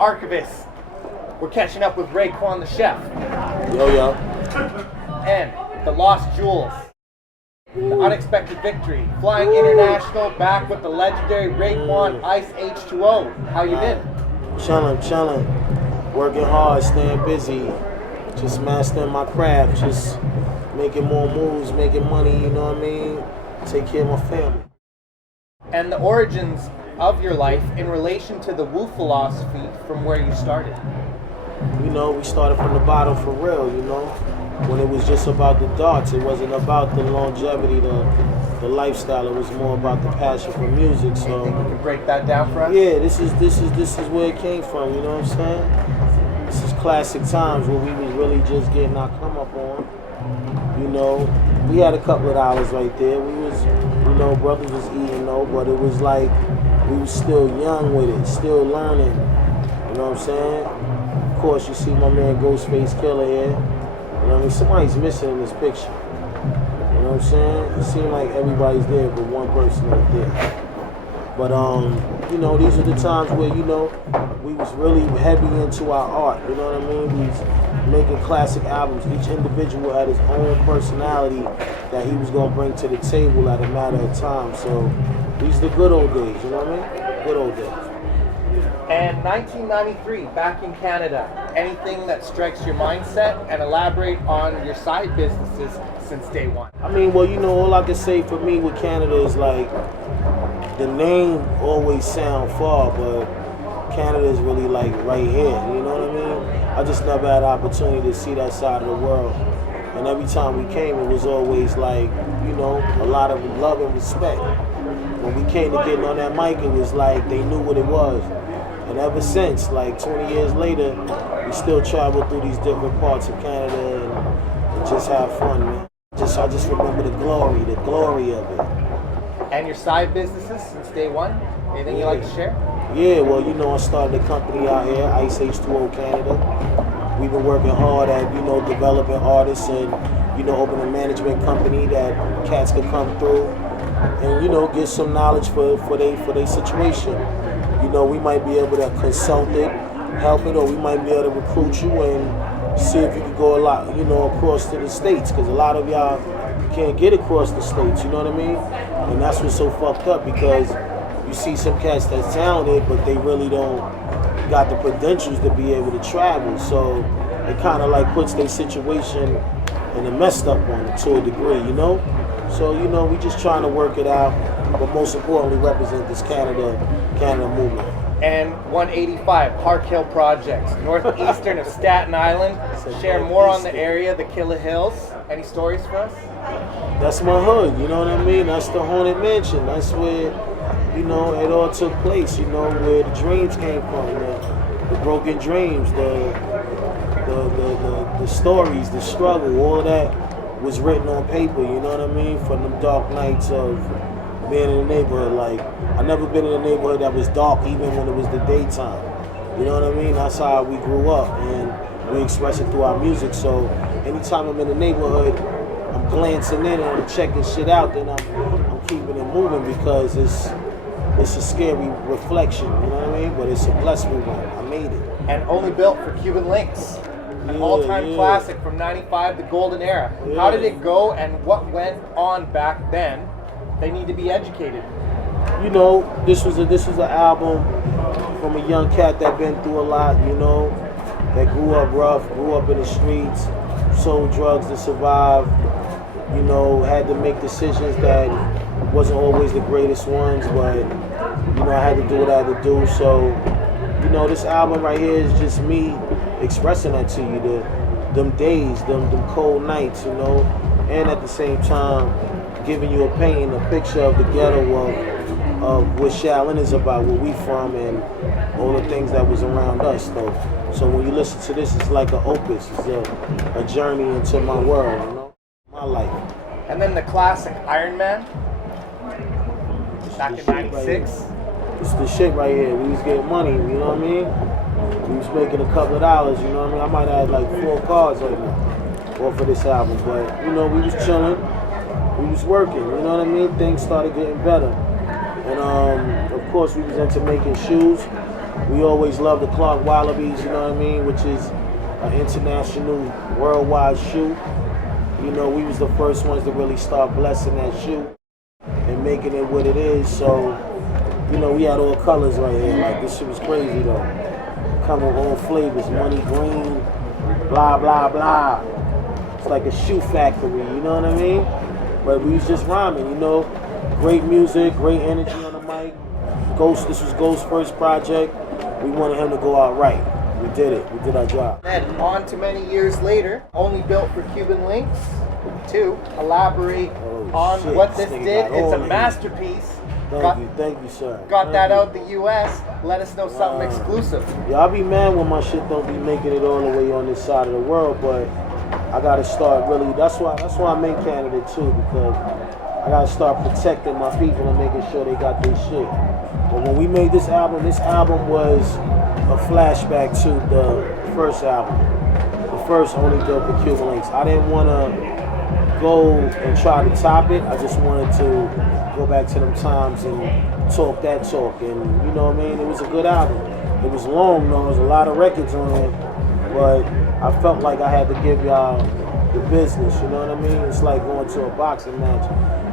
archivist. We're catching up with Raekwon the chef. Yo. And the lost jewels. The unexpected victory. Flying international, back with the legendary Raekwon Ice H2O. How you been? Chillin'. Working hard, staying busy. Just mastering my craft. Just making more moves, making money, you know what I mean? Take care of my family. And the origins of your life in relation to the Wu philosophy from where you started. You know, we started from the bottom for real, you know? When it was just about the darts, it wasn't about the longevity, the lifestyle. It was more about the passion for music. So you think you can break that down for us? Yeah, this is where it came from. You know what I'm saying? This is classic times where we was really just getting our come up on. You know, we had a couple of dollars right there. We was, you know, brothers was eating though, but it was like we was still young with it, still learning. You know what I'm saying? Of course, you see my man Ghostface Killer here. You know what I mean? Somebody's missing in this picture. You know what I'm saying? It seemed like everybody's there, but one person ain't there. But you know, these are the times where, you know, we was really heavy into our art. You know what I mean? We was making classic albums. Each individual had his own personality that he was gonna bring to the table at a matter of time. So these are the good old days. You know what I mean? Good old days. And 1993, back in Canada, anything that strikes your mindset, and elaborate on your side businesses since day one. I mean, well, you know, all I can say for me with Canada is like, the name always sound far, but Canada is really like right here, you know what I mean? I just never had the opportunity to see that side of the world. And every time we came, it was always like, you know, a lot of love and respect. When we came to getting on that mic, it was like they knew what it was. And ever since, like 20 years later, we still travel through these different parts of Canada and just have fun, man. I just remember the glory of it. And your side businesses since day one? Anything you like to share? Yeah, well, you know, I started a company out here, Ice H2O Canada. We've been working hard at, you know, developing artists and, you know, opening a management company that cats could come through and, you know, get some knowledge for their situation. You know, we might be able to consult it, help it, or we might be able to recruit you and see if you can go a lot, you know, across to the States, because a lot of y'all can't get across the States, you know what I mean? And that's what's so fucked up, because you see some cats that's talented, but they really don't got the credentials to be able to travel. So it kind of like puts their situation in a messed up one to a degree, you know? So, you know, we just trying to work it out, but most importantly represent this Canada movement. And 185 Park Hill Projects, northeastern of Staten Island. Share more on the area, the Killer Hills. Any stories for us? That's my hood, you know what I mean? That's the haunted mansion. That's where, you know, it all took place, you know, where the dreams came from, the broken dreams, the stories, the struggle, all of that was written on paper, you know what I mean? From them dark nights of being in the neighborhood. Like, I never been in a neighborhood that was dark even when it was the daytime. You know what I mean? That's how we grew up, and we express it through our music. So anytime I'm in the neighborhood, I'm glancing in and I'm checking shit out, then I'm keeping it moving, because it's a scary reflection, you know what I mean? But it's a blessed one. I made it. And only built for Cuban Linx. An all-time classic from 95, the golden era. Yeah. How did it go, and what went on back then? They need to be educated. You know, this was an album from a young cat that been through a lot, you know, that grew up rough, grew up in the streets, sold drugs to survive, you know, had to make decisions that wasn't always the greatest ones, but, you know, I had to do what I had to do. So, you know, this album right here is just me expressing that to you, them days, them cold nights, you know, and at the same time, giving you a picture of the ghetto of what Shaolin is about, where we from, and all the things that was around us, though. So when you listen to this, it's like an opus. It's a journey into my world, you know, my life. And then the classic Iron Man, back in '96. It's the shit right here. We was getting money, you know what I mean? We was making a couple of dollars, you know what I mean? I might have had like 4 cars right now off of this album, but, you know, we was chilling. We was working, you know what I mean? Things started getting better. And of course we was into making shoes. We always love the Clark Wallabies, you know what I mean, which is an international, worldwide shoe. You know, we was the first ones to really start blessing that shoe and making it what it is. So, you know, we had all colors right here. Like, this shit was crazy though. Come with all flavors, money green, blah, blah, blah. It's like a shoe factory, you know what I mean? But we was just rhyming, you know. Great music, great energy on the mic. Ghost, this was Ghost's first project. We wanted him to go out right. We did it. We did our job. And on to many years later, only built for Cuban Linx, to elaborate on shit, what this this nigga did. got It's all a of it. masterpiece. Thank you, sir. Got Thank that you. out the U.S. Let us know something exclusive. Yeah, I'll be mad when my shit don't be making it all the way on this side of the world, but I gotta start really. That's why I'm in Canada too, because I gotta start protecting my people and making sure they got their shit. But when we made this album was a flashback to the first album. The first only built for Cuban Linx. I didn't want to go and try to top it. I just wanted to go back to them times and talk that talk. And you know what I mean? It was a good album. It was long though. There was a lot of records on it. But I felt like I had to give y'all the business. You know what I mean? It's like going to a boxing match.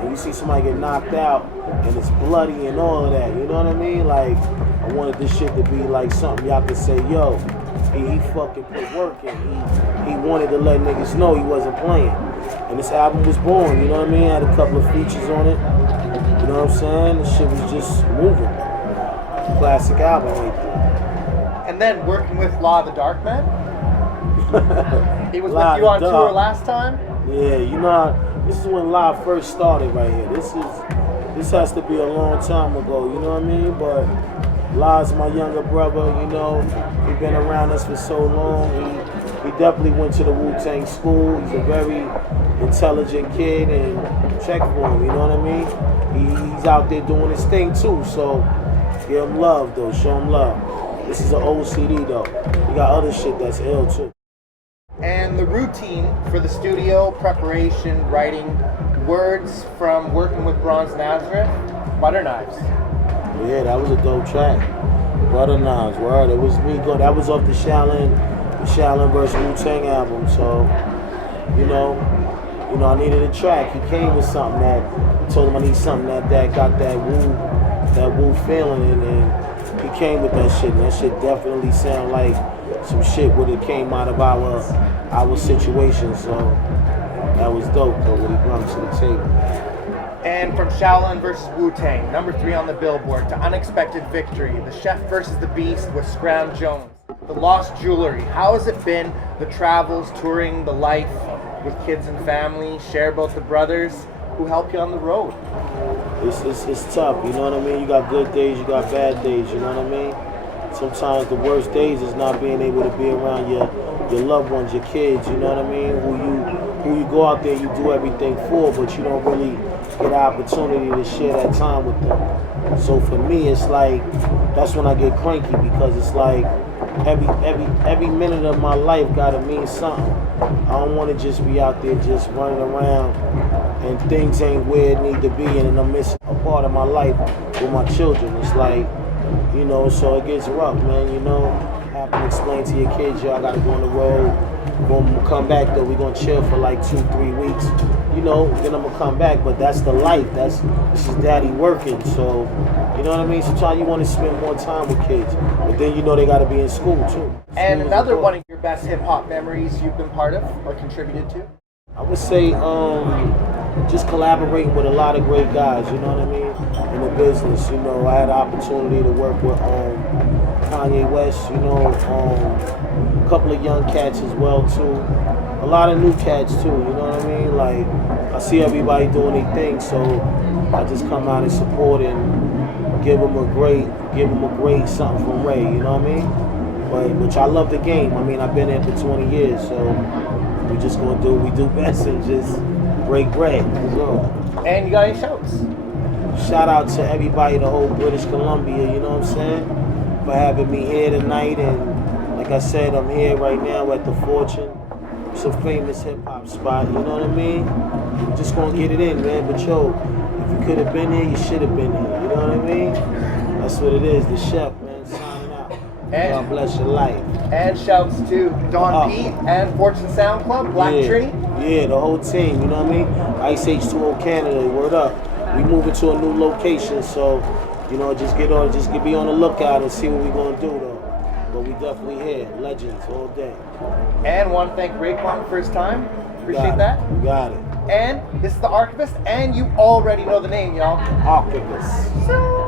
And you see somebody get knocked out and it's bloody and all of that, you know what I mean? Like, I wanted this shit to be like something y'all could say, yo, he fucking put work in. He wanted to let niggas know he wasn't playing. And this album was born, you know what I mean? Had a couple of features on it. You know what I'm saying? This shit was just moving. Classic album right there. And then working with Law the Dark Man. He was Law with you on the tour Dark. last time. Yeah, you know, this is when Live first started right here. This has to be a long time ago, you know what I mean? But Live's my younger brother, you know. He's been around us for so long. He definitely went to the Wu-Tang school. He's a very intelligent kid, and check for him, you know what I mean? He's out there doing his thing too, so give him love though, show him love. This is an old CD though. We got other shit that's ill too. And the routine for the studio, preparation, writing, words from working with Bronze Nazareth, Butter Knives. Yeah, that was a dope track. Butter Knives, word. It was me go. That was off the Shaolin versus Wu-Tang album. So, you know, I needed a track. He came with something I told him I need something that got that Wu feeling, and he came with that shit. And that shit definitely sound like some shit would have came out of our situation. So that was dope though, what he brought to the table. And from Shaolin versus Wu-Tang, number 3 on the Billboard, to Unexpected Victory, The Chef versus the Beast with Scram Jones, The Lost Jewelry. How has it been, the travels, touring, the life with kids and family? Share about the brothers who help you on the road. It's tough, you know what I mean? You got good days, you got bad days, you know what I mean? Sometimes the worst days is not being able to be around your loved ones, your kids, you know what I mean? Who you go out there, you do everything for, but you don't really get an opportunity to share that time with them. So for me, it's like, that's when I get cranky, because it's like every minute of my life gotta mean something. I don't want to just be out there just running around and things ain't where it need to be, and then I'm missing a part of my life with my children. It's like, you know, so it gets rough, man, you know. Have to explain to your kids, yo, I gotta go on the road. Gonna come back though, we gonna chill for like 2-3 weeks. You know, then I'm gonna come back, but that's the life. This is daddy working, so you know what I mean? Sometimes you wanna spend more time with kids, but then you know they gotta be in school too. And another one of your best hip-hop memories you've been part of or contributed to? I would say just collaborating with a lot of great guys, you know what I mean, in the business. You know, I had the opportunity to work with Kanye West, you know, a couple of young cats as well too. A lot of new cats too, you know what I mean? Like, I see everybody doing their thing, so I just come out and support and give them a great something from Ray, you know what I mean? Which I love the game. I mean, I've been here for 20 years, so we just gonna do what we do best and just break bread. So. And you got any shouts? Shout out to everybody, the whole British Columbia, you know what I'm saying? For having me here tonight, and like I said, I'm here right now at the Fortune. It's a famous hip hop spot, you know what I mean? We're just gonna get it in, man. But yo, if you could have been here, you should have been here, you know what I mean? That's what it is, the chef, man, signing out. And- God bless your life. And shouts to Don P and Fortune Sound Club, Black Trini. Yeah, the whole team, you know what I mean? Ice H2O Canada, word up. We moving to a new location, so, you know, just be on the lookout and see what we gonna do though. But we definitely here, legends all day. And want to thank Raekwon for his time. Appreciate that. You got it. And this is the Archivist, and you already know the name, y'all. Archivist.